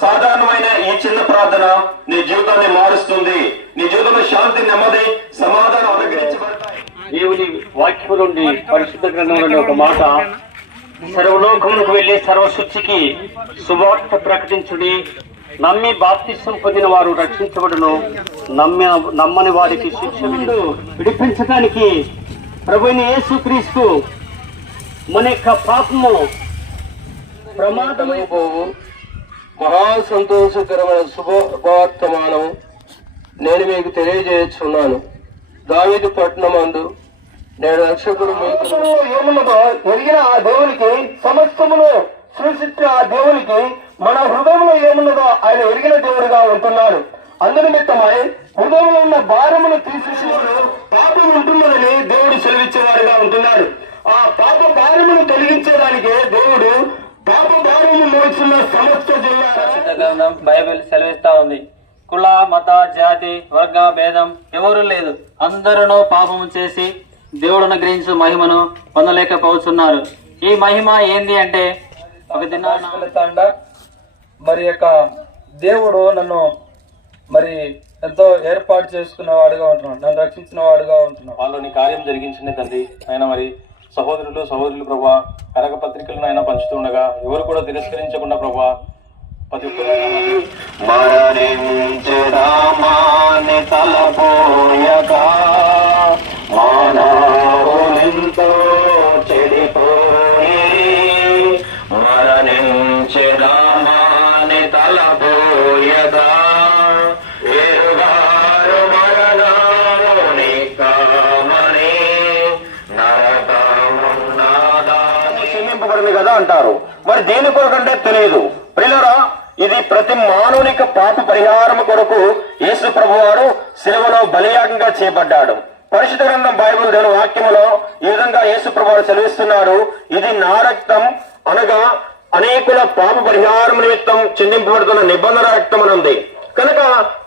సాధారణమైన ఈ చిన్న ప్రార్థన నీ జీవితాన్ని మారుస్తుంది. నీ జీవితంలో శాంతి, నెమ్మది, సమాధానం అనుగ్రహించబడతాయి. దేవుని వాక్యం నుండి పరిశుద్ధ గ్రంథంలోని ఒక మాట, సర్వలోకములకు వెళ్లి సర్వశుచికి సువార్త ప్రకటించుడి, నమ్మి బాప్తిసం పొందిన వారు రక్షించబడును, నమ్మని వారికి శిక్ష నుండి విడిపించడానికి ప్రభువైన యేసుక్రీస్తు మన యొక్క పాపము ప్రమాదమైపోవు మహా సంతోషకరమైన శుభవర్తమానం నేను మీకు తెలియజేస్తున్నాను. దావీదు పట్టణమందు నేడు రక్షకుడు ఏమున్నదో ఎరిగిన ఆ దేవునికి, సమస్తమును సృష్టించిన ఆ దేవునికి మన హృదయంలో ఏమున్నదో ఆయన ఎరిగిన దేవుడిగా ఉంటున్నాడు. అందునిమిత్తమై హృదయంలో ఉన్న భారమును తీసేసేవాడు పాపం ఉంటున్నదని దేవుడు సెలవిచ్చేవాడిగా ఉంటున్నాడు. ఆ పాప భారమును తొలగించడానికి దేవుడు పాప భారము మోస్తున్న సమస్త జిల్లా బైబిల్ సెలవిస్తా ఉంది. కుల, మత, జాతి, వర్గ భేదం ఎవరు లేదు, అందరూ పాపము చేసి దేవుడు అనుగ్రహించిన మహిమను పొందలేకపోతున్నారు. ఈ మహిమ ఏంది అంటే, ఒక దినాన మరి యొక్క దేవుడు నన్ను మరి ఎంతో ఏర్పాటు చేసుకున్న వాడుగా ఉంటున్నాడు, నన్ను రక్షించిన వాడుగా ఉంటున్నాడు. వాళ్ళని కార్యం జరిగించిన తండ్రి ఆయన మరి సహోదరులు ప్రభా కరగ పత్రికలను ఆయన పంచుతుండగా ఎవరు కూడా తిరస్కరించకుండా ప్రభా ప్రతి కదా అంటారు. మరి దేని కొరకంటే తెలియదు. ప్రియులారా, ఇది ప్రతి మానవునిక పాప పరిహారం కొరకు యేసు ప్రభువారు శిలువలో బలియాగంగా చేయబడ్డాడు. పరిశుద్ధ గ్రంథం బైబిల్ దేవుని వాక్యములో ఈ విధంగా యేసు ప్రభువారు సెలవిస్తున్నారు, ఇది నా రక్తం అనగా అనేకుల పాప పరిహారం నిమిత్తం చెందింపబడుతున్న నిబంధన రక్తం అని ఉంది. కనుక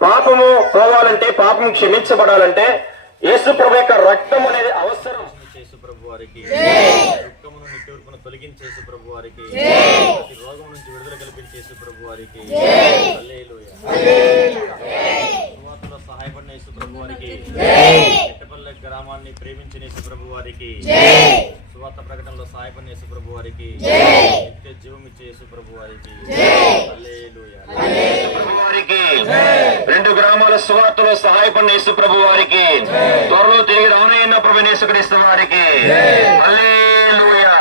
పాపము పోవాలంటే, పాపం క్షమించబడాలంటే యేసు ప్రభు యొక్క రక్తం అనేది అవసరం. నిట్టూర్పును తొలగించేసి ప్రభు వారికి, రోగం నుంచి విడుదల కల్పించేసి ప్రభు వారికి, సువార్తలో సహాయపడిన యేసు ప్రభు వారికి, ఎట్టపల్లె గ్రామాన్ని ప్రేమించిన యేసు ప్రభు వారికి, సువార్త ప్రకటనలో సహాయపడిన యేసు ప్రభు వారికి, నిత్య జీవం ఇచ్చే యేసు ప్రభు వారికి, రెండు గ్రామాల సువార్తలో సహాయపడిన యేసు ప్రభు వారికి, త్వరలో తిరిగి రానయ్యన్న ప్రభు యేసుక్రీస్తు వారికి హల్లెలూయా.